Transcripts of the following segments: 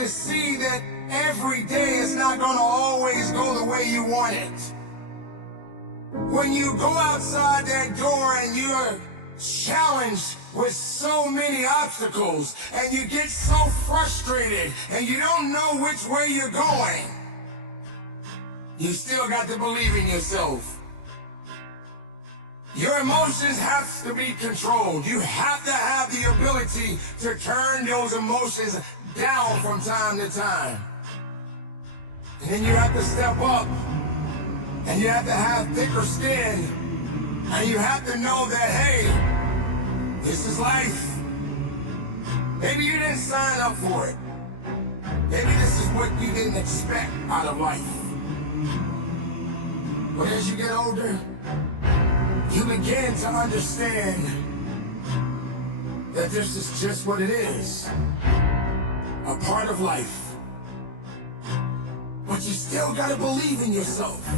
to see that every day is not going to always go the way you want it. When you go outside that door and you're challenged with so many obstacles and you get so frustrated and you don't know which way you're going, you still got to believe in yourself. Your emotions have to be controlled. You have to have the ability to turn those emotions down from time to time. And then you have to step up, and you have to have thicker skin, and you have to know that, hey, this is life. Maybe you didn't sign up for it. Maybe this is what you didn't expect out of life. But as you get older, you begin to understand that this is just what it is, a part of life. But you still gotta believe in yourself.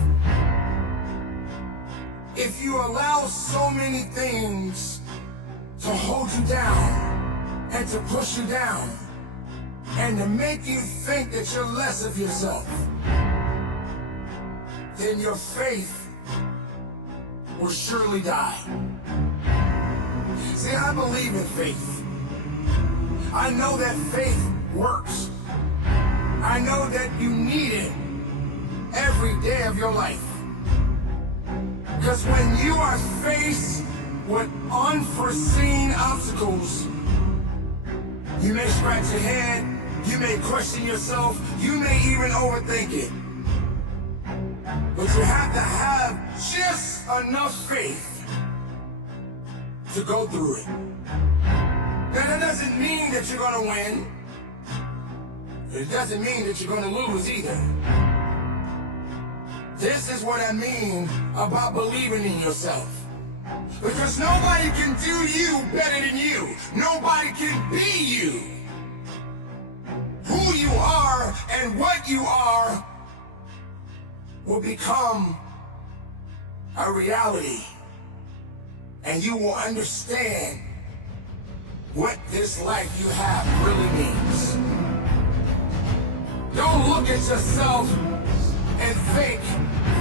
If you allow so many things to hold you down and to push you down and to make you think that you're less of yourself, then your faith will surely die. See, I believe in faith. I know that faith works. I know that you need it every day of your life. Because when you are faced with unforeseen obstacles, you may scratch your head, you may question yourself, you may even overthink it. But you have to have just enough faith to go through it. Now that doesn't mean that you're gonna win. It doesn't mean that you're gonna lose either. This is what I mean about believing in yourself. Because nobody can do you better than you. Nobody can be you. Who you are and what you are will become a reality, and you will understand what this life you have really means. Don't look at yourself and think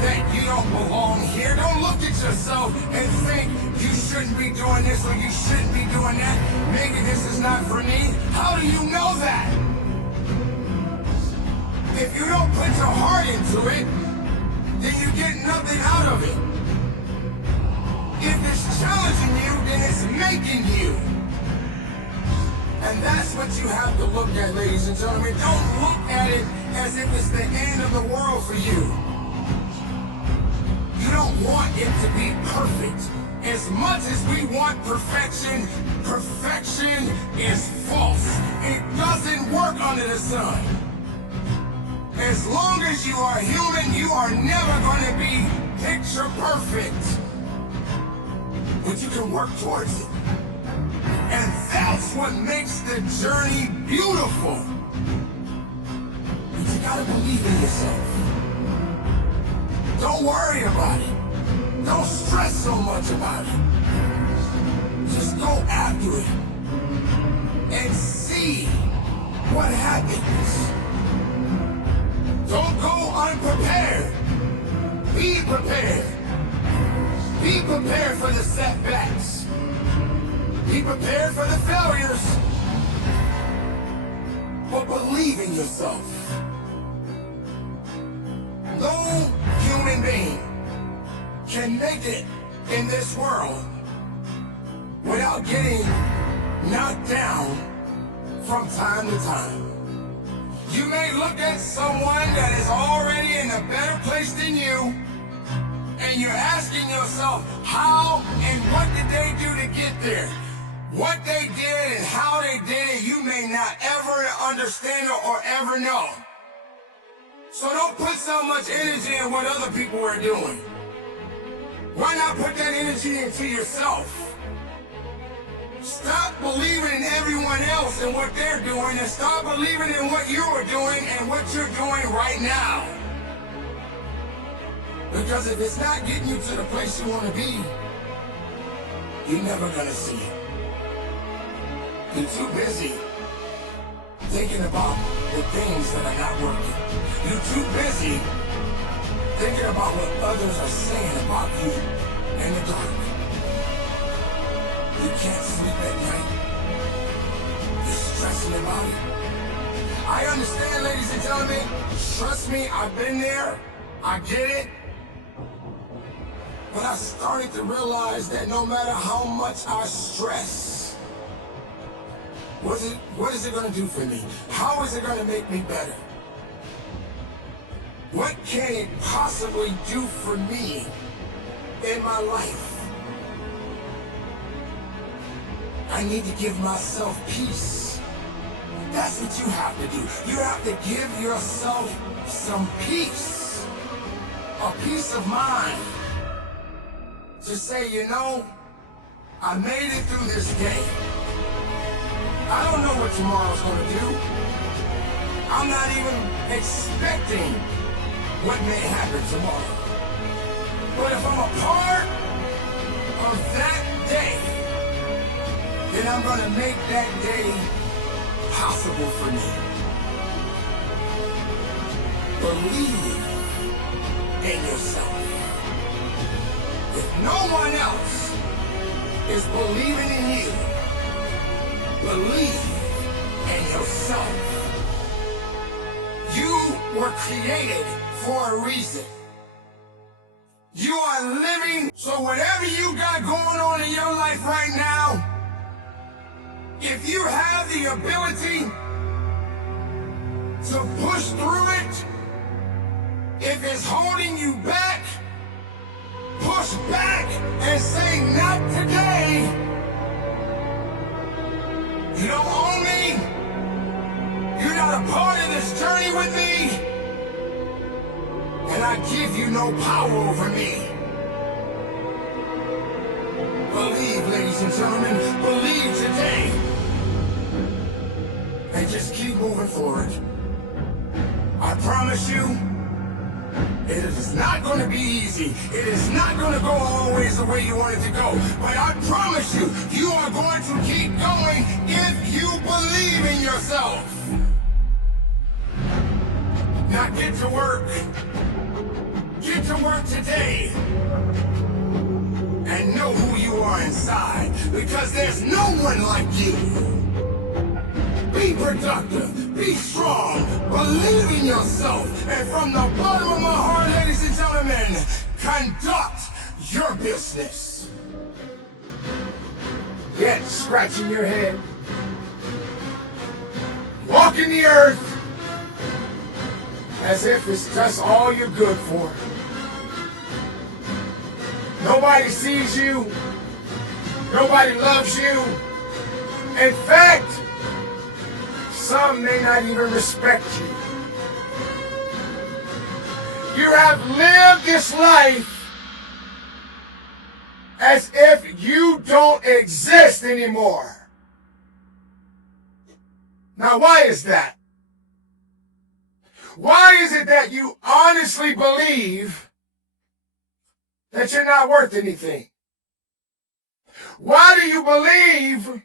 that you don't belong here. Don't look at yourself and think you shouldn't be doing this or you shouldn't be doing that. Maybe this is not for me. How do you know that? If you don't put your heart into it, then you get nothing out of it. If it's challenging you, then it's making you. And that's what you have to look at, ladies and gentlemen. Don't look at it as if it's the end of the world for you. You don't want it to be perfect. As much as we want perfection, perfection is false. It doesn't work under the sun. As long as you are human, you are never going to be picture perfect. But you can work towards it. And that's what makes the journey beautiful. But you gotta believe in yourself. Don't worry about it. Don't stress so much about it. Just go after it and see what happens. Don't go unprepared. Be prepared. Be prepared for the setbacks. Be prepared for the failures. But believe in yourself. No human being can make it in this world without getting knocked down from time to time. You may look at someone that is already in a better place than you, and you're asking yourself, how and what did they do to get there? What they did and how they did it, you may not ever understand or ever know. So don't put so much energy in what other people are doing. Why not put that energy into yourself? Stop believing in everyone else and what they're doing, and start believing in what you are doing and what you're doing right now. Because if it's not getting you to the place you want to be, you're never gonna see it. You're too busy thinking about the things that are not working. You're too busy thinking about what others are saying about you in the dark. You can't sleep at night. You're stressing about it. I understand, ladies and gentlemen. Trust me, I've been there. I get it. But I started to realize that no matter how much I stress, what is it going to do for me? How is it going to make me better? What can it possibly do for me in my life? I need to give myself peace. That's what you have to do. You have to give yourself some peace. A peace of mind. To say, you know, I made it through this day. I don't know what tomorrow's going to do. I'm not even expecting what may happen tomorrow. But if I'm a part of that day, then I'm going to make that day possible for me. Believe in yourself. If no one else is believing in you, believe in yourself. You were created for a reason. You are living, so whatever you got going on in your life right now, if you have the ability to push through it, if it's holding you back, push back and say, not today. You don't own me. You're not a part of this journey with me. And I give you no power over me. Believe, ladies and gentlemen, believe today. And just keep moving forward. I promise you, it is not going to be easy. It is not going to go always the way you want it to go. But I promise you, you are going to keep going if you believe in yourself. Now get to work. Get to work today. And know who you are inside. Because there's no one like you. Be productive, be strong, believe in yourself, and from the bottom of my heart, ladies and gentlemen, conduct your business. Yet scratching your head, walking the earth as if it's just all you're good for. Nobody sees you, nobody loves you. In fact, some may not even respect you. You have lived this life as if you don't exist anymore. Now, why is that? Why is it that you honestly believe that you're not worth anything? Why do you believe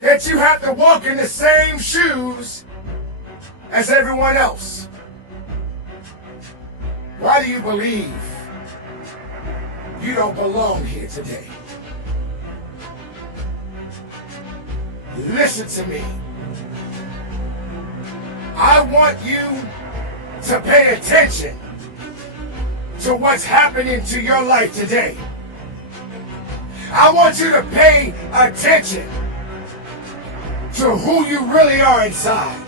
that you have to walk in the same shoes as everyone else? Why do you believe you don't belong here today? Listen to me. I want you to pay attention to what's happening to your life today. I want you to pay attention to who you really are inside.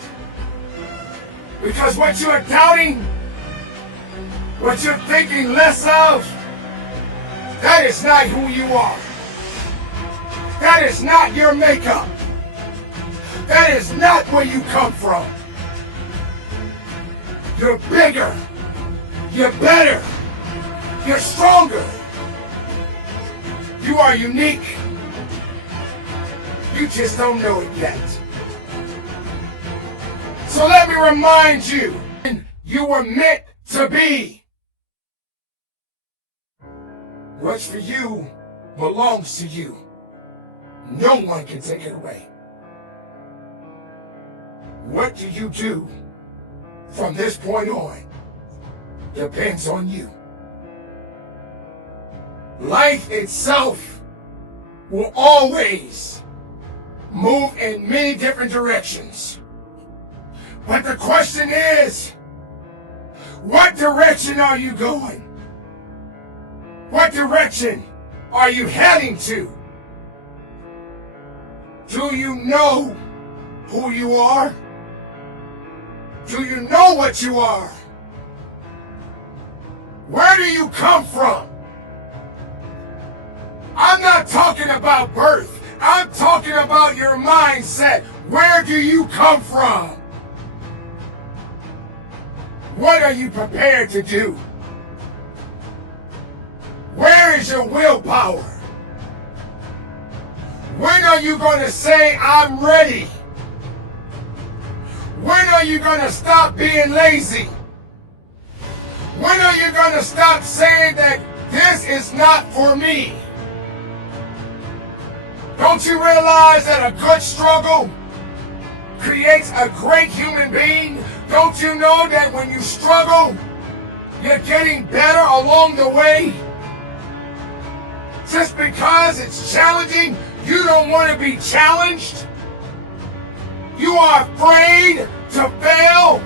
Because what you are doubting, what you're thinking less of, that is not who you are. That is not your makeup. That is not where you come from. You're bigger. You're better. You're stronger. You are unique. You just don't know it yet. So let me remind you, you were meant to be. What's for you belongs to you. No one can take it away. What do you do from this point on depends on you. Life itself will always move in many different directions. But the question is, what direction are you going? What direction are you heading to? Do you know who you are? Do you know what you are? Where do you come from? I'm not talking about birth. I'm talking about your mindset. Where do you come from? What are you prepared to do? Where is your willpower? When are you going to say, I'm ready? When are you going to stop being lazy? When are you going to stop saying that this is not for me? Don't you realize that a good struggle creates a great human being? Don't you know that when you struggle, you're getting better along the way? Just because it's challenging, you don't want to be challenged? You are afraid to fail?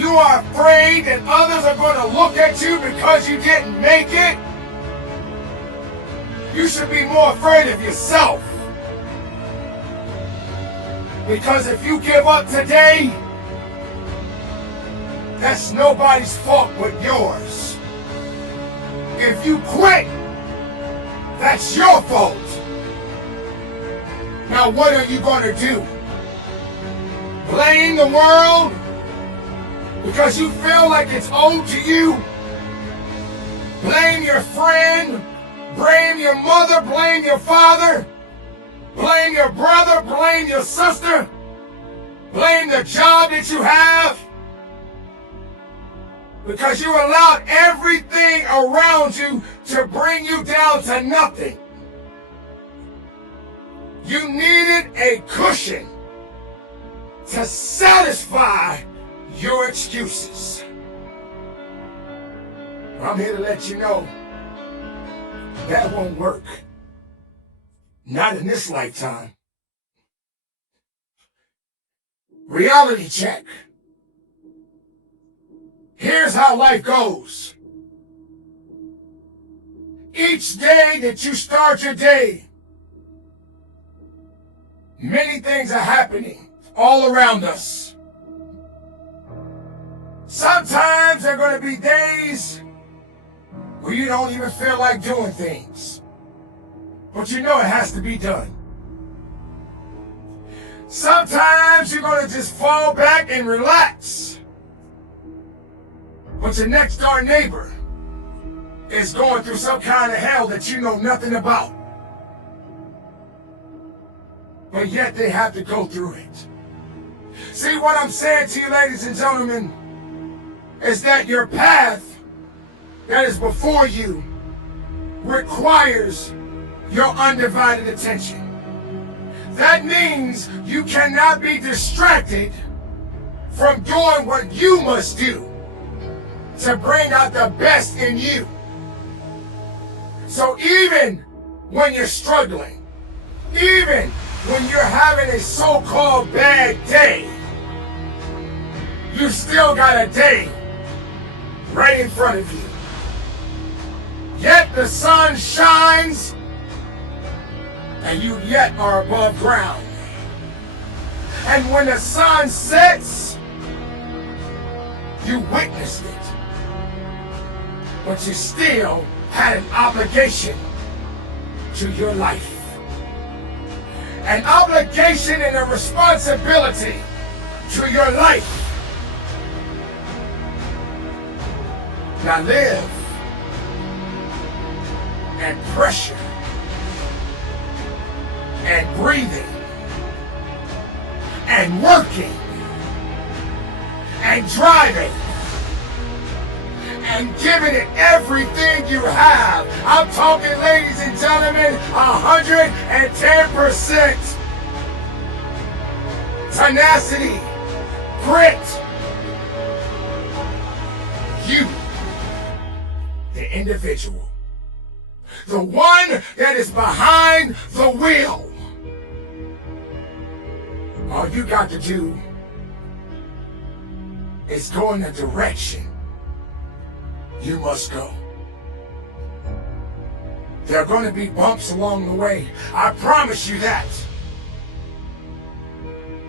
You are afraid that others are going to look at you because you didn't make it? You should be more afraid of yourself. Because if you give up today, that's nobody's fault but yours. If you quit, that's your fault. Now what are you going to do? Blame the world because you feel like it's owed to you? Blame your friend? Blame your mother? Blame your father? Blame your brother? Blame your sister? Blame the job that you have? Because you allowed everything around you to bring you down to nothing. You needed a cushion to satisfy your excuses. I'm here to let you know that won't work. Not in this lifetime. Reality check. Here's how life goes. Each day that you start your day, many things are happening all around us. Sometimes there are going to be days where you don't even feel like doing things, but you know it has to be done. Sometimes you're going to just fall back and relax, but your next door neighbor is going through some kind of hell that you know nothing about. But yet they have to go through it. See, what I'm saying to you, ladies and gentlemen, is that your path that is before you requires your undivided attention. That means you cannot be distracted from doing what you must do to bring out the best in you. So even when you're struggling, even when you're having a so-called bad day, you still got a day right in front of you. Yet the sun shines and you yet are above ground. And when the sun sets, you witnessed it. But you still had an obligation to your life. An obligation and a responsibility to your life. Now live and pressure and breathing and working and driving and giving it everything you have. I'm talking, ladies and gentlemen, 110%. tenacity, grit. You, the individual, the one that is behind the wheel. All you got to do is go in the direction you must go. There are going to be bumps along the way. I promise you that.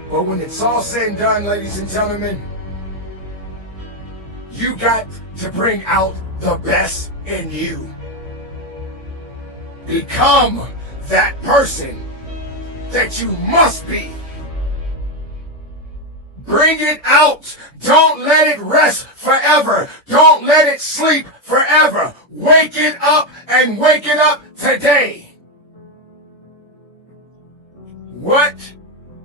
But when it's all said and done, ladies and gentlemen, you got to bring out the best in you. Become that person that you must be. Bring it out. Don't let it rest forever. Don't let it sleep forever. Wake it up and wake it up today. What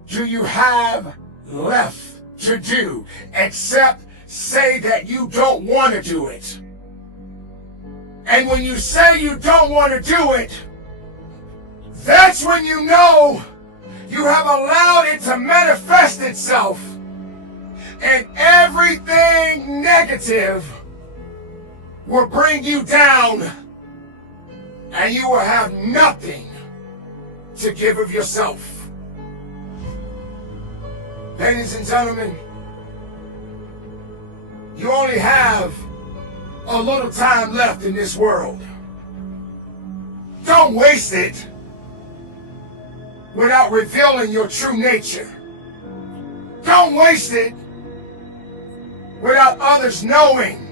do you have left to do except say that you don't want to do it? And when you say you don't want to do it, that's when you know you have allowed it to manifest itself. And everything negative will bring you down, and you will have nothing to give of yourself. Ladies and gentlemen, you only have a little time left in this world. Don't waste it without revealing your true nature. Don't waste it without others knowing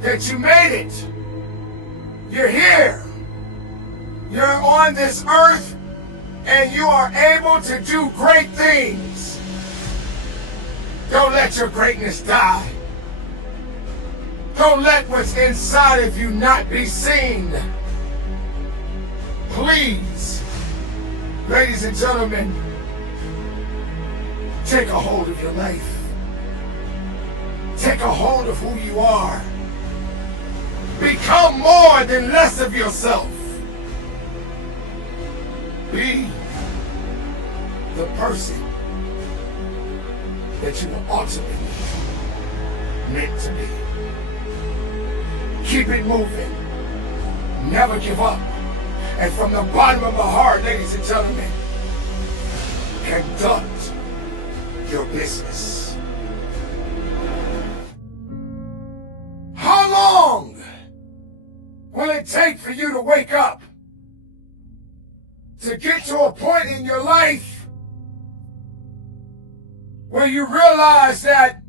that you made it. You're here. You're on this earth, and you are able to do great things. Don't let your greatness die. Don't let what's inside of you not be seen. Please, ladies and gentlemen, take a hold of your life. Take a hold of who you are. Become more than less of yourself. Be the person that you were ultimately meant to be. Keep it moving. Never give up. And from the bottom of my heart, ladies and gentlemen, conduct your business. How long will it take for you to wake up? To get to a point in your life where you realize that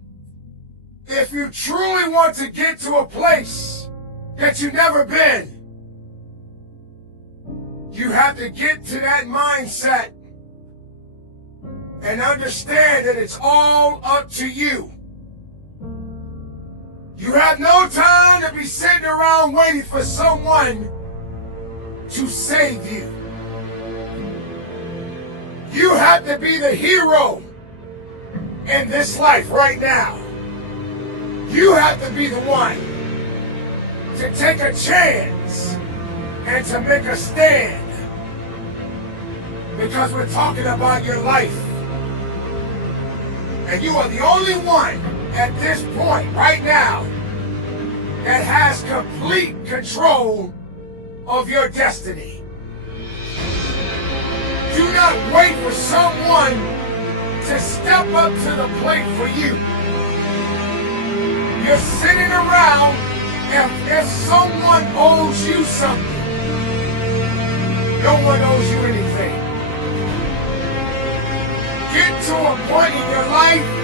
if you truly want to get to a place that you've never been, you have to get to that mindset and understand that it's all up to you. You have no time to be sitting around waiting for someone to save you. You have to be the hero in this life right now. You have to be the one to take a chance and to make a stand. Because we're talking about your life. And you are the only one at this point right now that has complete control of your destiny. Do not wait for someone to step up to the plate for you. You're sitting around if someone owes you something. No one owes you anything. Get to a point in your life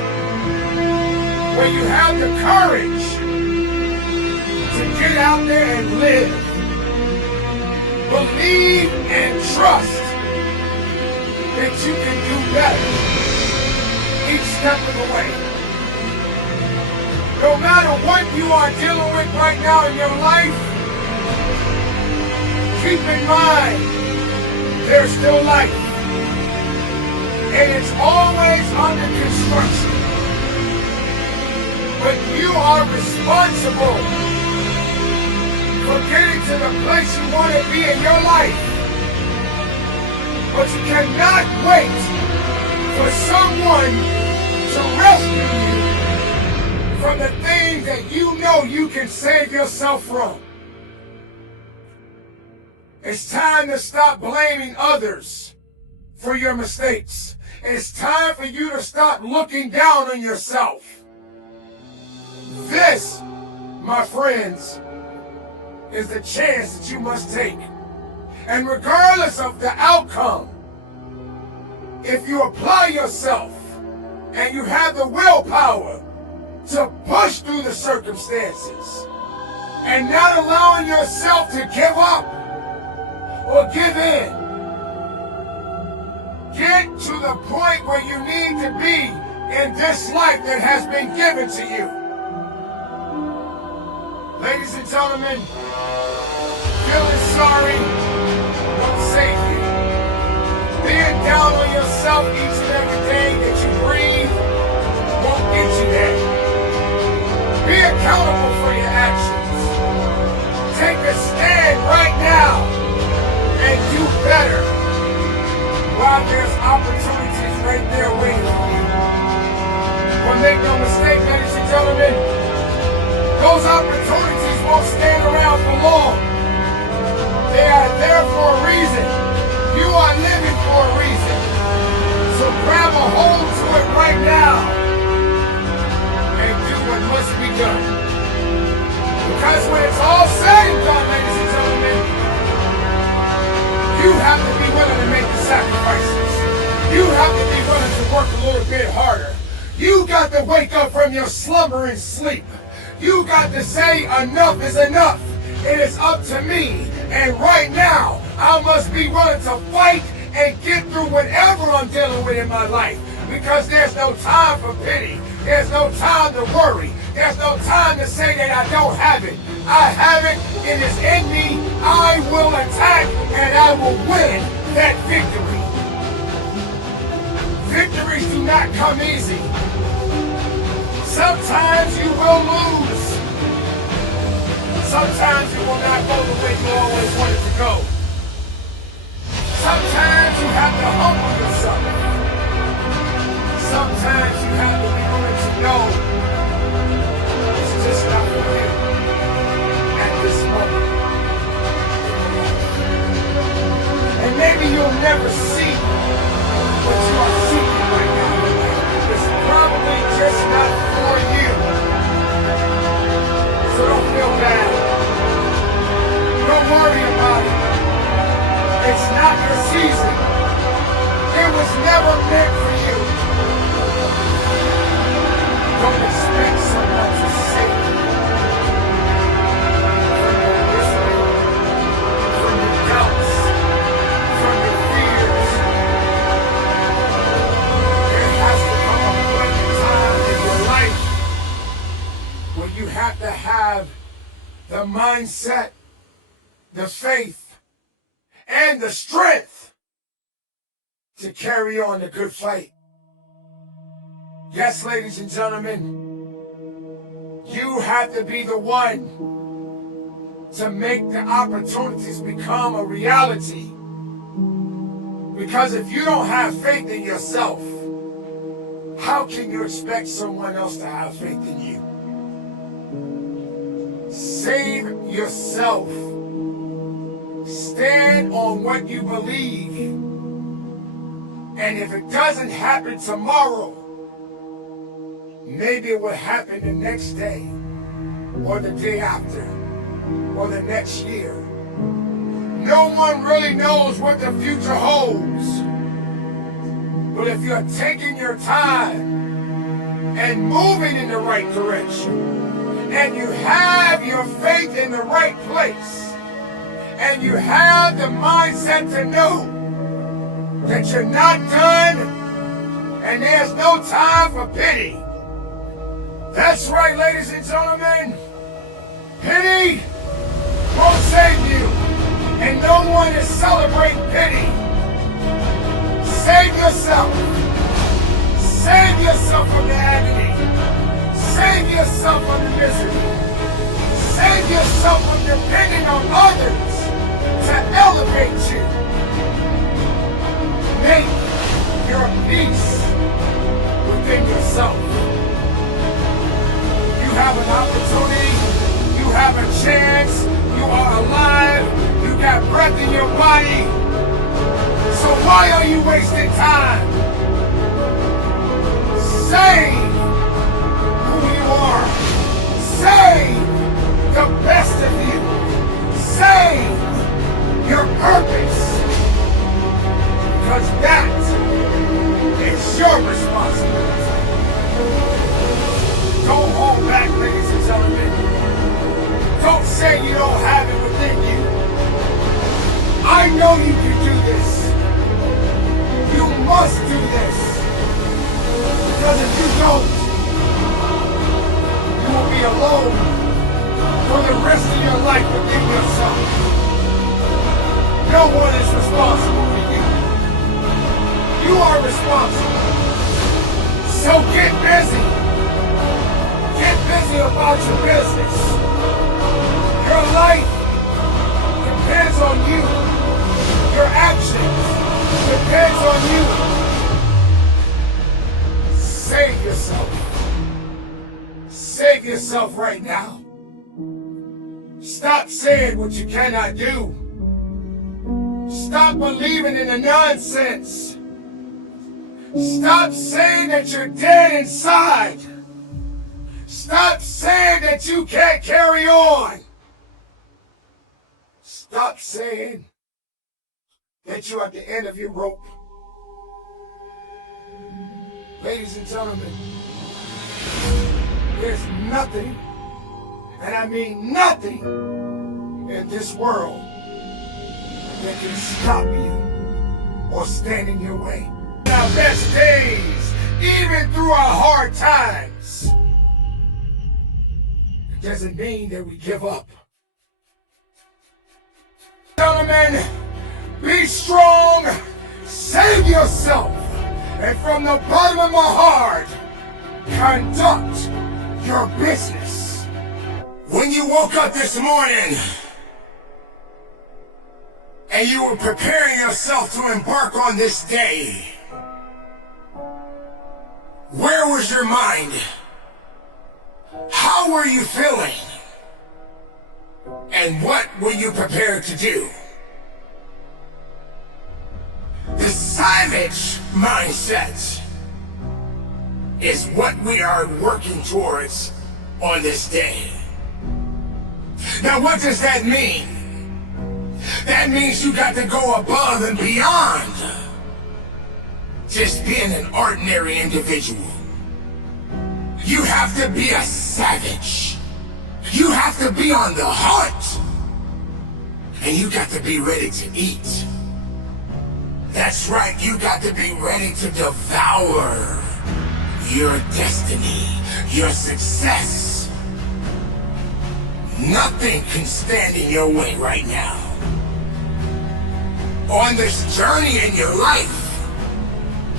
where you have the courage to get out there and live. Believe and trust that you can do better each step of the way. No matter what you are dealing with right now in your life, keep in mind there's still life. And it's always under construction. But you are responsible for getting to the place you want to be in your life. But you cannot wait for someone to rescue you from the things that you know you can save yourself from. It's time to stop blaming others for your mistakes. It's time for you to stop looking down on yourself. This, my friends, is the chance that you must take. And regardless of the outcome, if you apply yourself and you have the willpower to push through the circumstances and not allowing yourself to give up or give in, get to the point where you need to be in this life that has been given to you. Ladies and gentlemen, feeling sorry won't save you. Being down on yourself each and every day that you breathe won't get you there. Be accountable for your actions. Take a stand right now and do better while there's opportunities right there waiting for you. But make no mistake, ladies and gentlemen, those opportunities won't stand around for long. They are there for a reason. You are living for a reason. So grab a hold to it right now and do what must be done. Because when it's all said and done, ladies and gentlemen, you have to be willing to make the sacrifices. You have to be willing to work a little bit harder. You got to wake up from your slumber and sleep. You got to say enough is enough. It is up to me. And right now, I must be willing to fight and get through whatever I'm dealing with in my life. Because there's no time for pity. There's no time to worry. There's no time to say that I don't have it. I have it. It is in me. I will attack and I will win that victory. Victories do not come easy. Sometimes you will lose. Sometimes you will not go the way you always wanted to go. Sometimes you have to humble yourself. Sometimes you have to be willing to know it's just not for you at this moment. And maybe you'll never see what you are seeking right now. It's probably just not for you. So don't feel bad. Don't worry about it. It's not your season. It was never meant for you. Don't expect someone to save you from your misery, from your doubts, from your fears. There has to come a point in time in your life where you have to have the mindset, the faith, and the strength to carry on the good fight. Yes, ladies and gentlemen, you have to be the one to make the opportunities become a reality. Because if you don't have faith in yourself, how can you expect someone else to have faith in you? Save yourself. Stand on what you believe. And if it doesn't happen tomorrow, maybe it will happen the next day, or the day after, or the next year. No one really knows what the future holds. But if you're taking your time and moving in the right direction, and you have your faith in the right place, and you have the mindset to know that you're not done, and there's no time for pity. That's right, ladies and gentlemen. Pity won't save you, and no one is celebrating pity. Save yourself. Save yourself from the agony. Save yourself from the misery. Save yourself from depending on others to elevate you. Make your peace within yourself. You have an opportunity, you have a chance, you are alive, you got breath in your body. So why are you wasting time? Say who you are. Say the best of you. Say your purpose. Because that is your responsibility. Don't hold back, ladies and gentlemen. Don't say you don't have it within you. I know you can do this. You must do this. Because if you don't, you will be alone for the rest of your life within yourself. No one is responsible for you. You are responsible. So get busy. Get busy about your business. Your life depends on you. Your actions depends on you. Save yourself. Save yourself right now. Stop saying what you cannot do. Stop believing in the nonsense. Stop saying that you're dead inside. Stop saying that you can't carry on. Stop saying that you're at the end of your rope. Ladies and gentlemen, there's nothing, and I mean nothing, in this world that can stop you or stand in your way. In our best days, even through our hard times, it doesn't mean that we give up. Gentlemen, be strong, save yourself, and from the bottom of my heart, conduct your business. When you woke up this morning and you were preparing yourself to embark on this day, where was your mind? How were you feeling? And what were you prepared to do? The savage mindset is what we are working towards on this day. Now, what does that mean? That means you got to go above and beyond just being an ordinary individual. You have to be a savage. You have to be on the hunt. And you got to be ready to eat. That's right, you got to be ready to devour your destiny, your success. Nothing can stand in your way right now. On this journey in your life,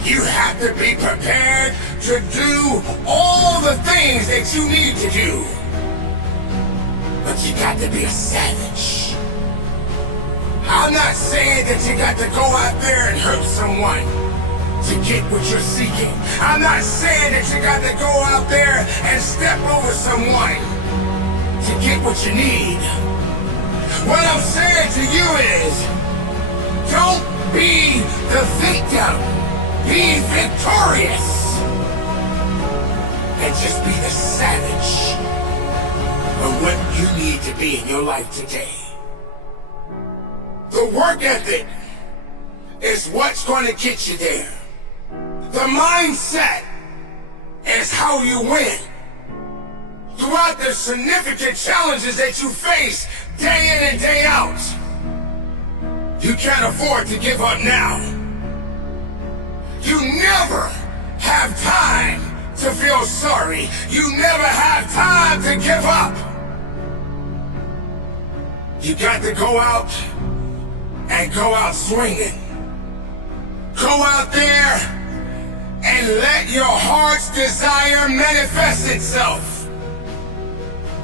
you have to be prepared to do all the things that you need to do. But you got to be a savage. I'm not saying that you got to go out there and hurt someone to get what you're seeking. I'm not saying that you got to go out there and step over someone to get what you need. What I'm saying to you is, don't be the victim. Be victorious. And just be the savage of what you need to be in your life today. The work ethic is what's going to get you there. The mindset is how you win. Throughout the significant challenges that you face day in and day out, you can't afford to give up now. You never have time to feel sorry. You never have time to give up. You got to go out and go out swinging. Go out there and let your heart's desire manifest itself.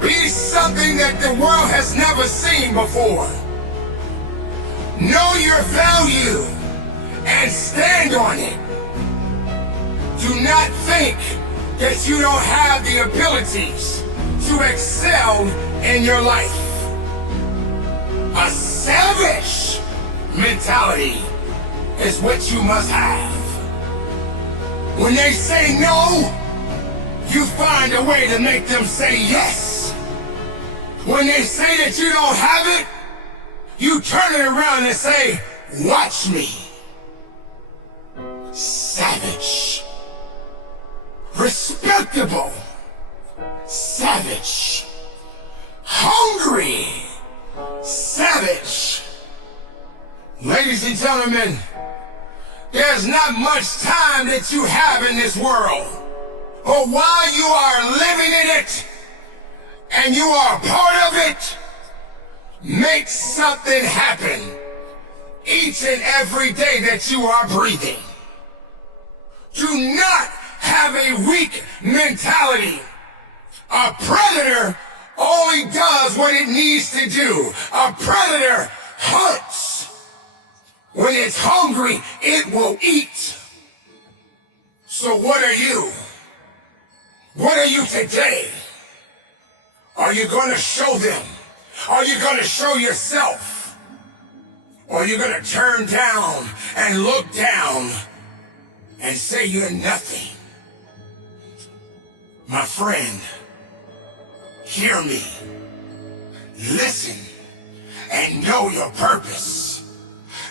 Be something that the world has never seen before. Know your value and stand on it. Do not think that you don't have the abilities to excel in your life. A savage mentality is what you must have. When they say no, you find a way to make them say yes. When they say that you don't have it, you turn it around and say, watch me. Savage. Respectable. Savage. Hungry. Savage. Ladies and gentlemen, there's not much time that you have in this world. But while you are living in it, and you are a part of it, make something happen each and every day that you are breathing. Do not have a weak mentality. A predator only does what it needs to do. A predator hunts. When it's hungry, it will eat. So what are you? What are you today? Are you going to show them? Are you going to show yourself? Or are you going to turn down and look down and say you're nothing? My friend, hear me, listen, and know your purpose.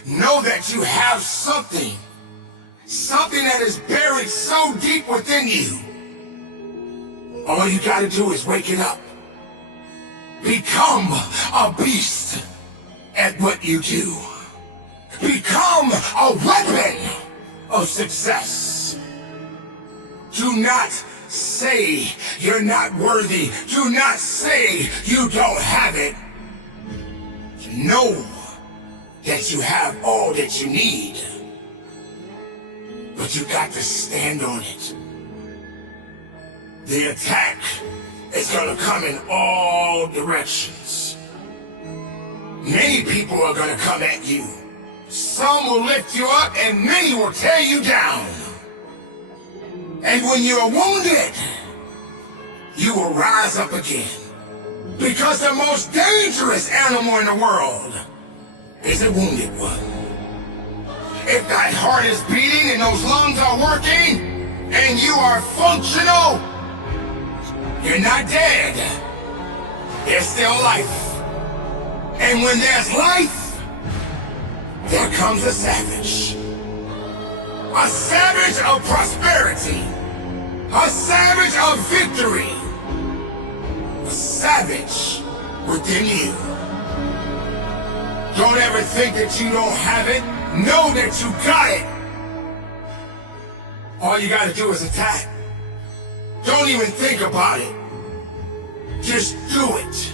Know that you have something that is buried so deep within you. All you got to do is wake it up. Become a beast at what you do. Become a weapon of success. Do not say you're not worthy. Do not say you don't have it. Know that you have all that you need. But you got to stand on it. The attack is going to come in all directions. Many people are going to come at you. Some will lift you up and many will tear you down. And when you're wounded, you will rise up again. Because the most dangerous animal in the world is a wounded one. If that heart is beating and those lungs are working and you are functional, you're not dead. There's still life. And when there's life, there comes a savage. A savage of prosperity. A savage of victory. A savage within you. Don't ever think that you don't have it. Know that you got it. All you gotta do is attack. Don't even think about it. Just do it.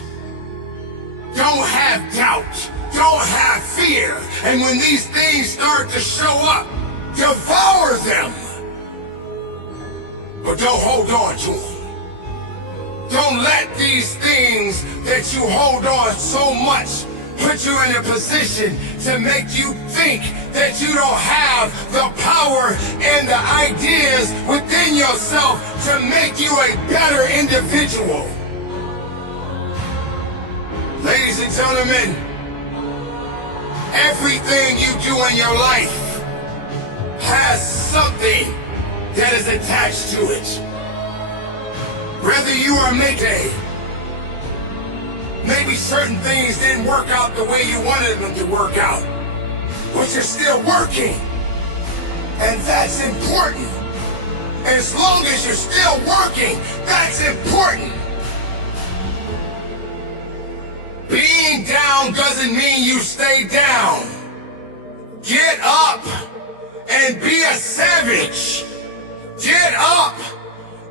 Don't have doubt. Don't have fear. And when these things start to show up, devour them. But don't hold on to them. Don't let these things that you hold on so much put you in a position to make you think that you don't have the power and the ideas within yourself to make you a better individual. Ladies and gentlemen, everything you do in your life has something that is attached to it. Whether you are making maybe certain things didn't work out the way you wanted them to work out, but you're still working, and that's important. As long as you're still working, that's important. Being down doesn't mean you stay down. Get up and be a savage. Get up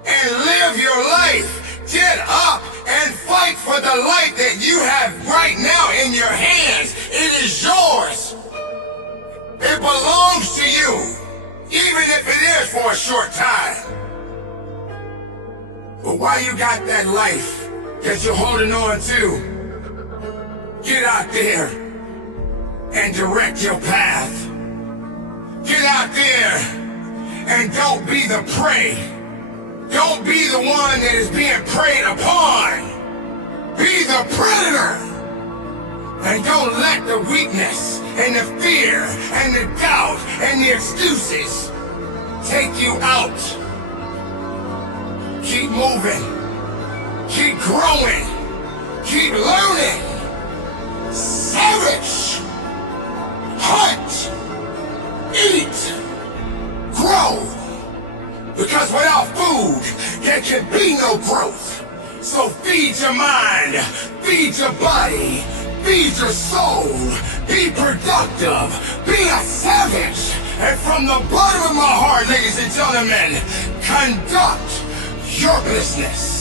and live your life. Get up and fight for the light that you have right now in your hands. It is yours. It belongs to you, even if it is for a short time. But while you got that life that you're holding on to, get out there and direct your path. Get out there And don't be the prey. Don't be the one that is being preyed upon. Be the predator. And don't let the weakness and the fear and the doubt and the excuses take you out. Keep moving. Keep growing. Keep learning. Savage. Hunt. Eat. Grow. Because without food, there can be no growth. So feed your mind. Feed your body. Feed your soul. Be productive. Be a savage. And from the bottom of my heart, ladies and gentlemen, conduct your business.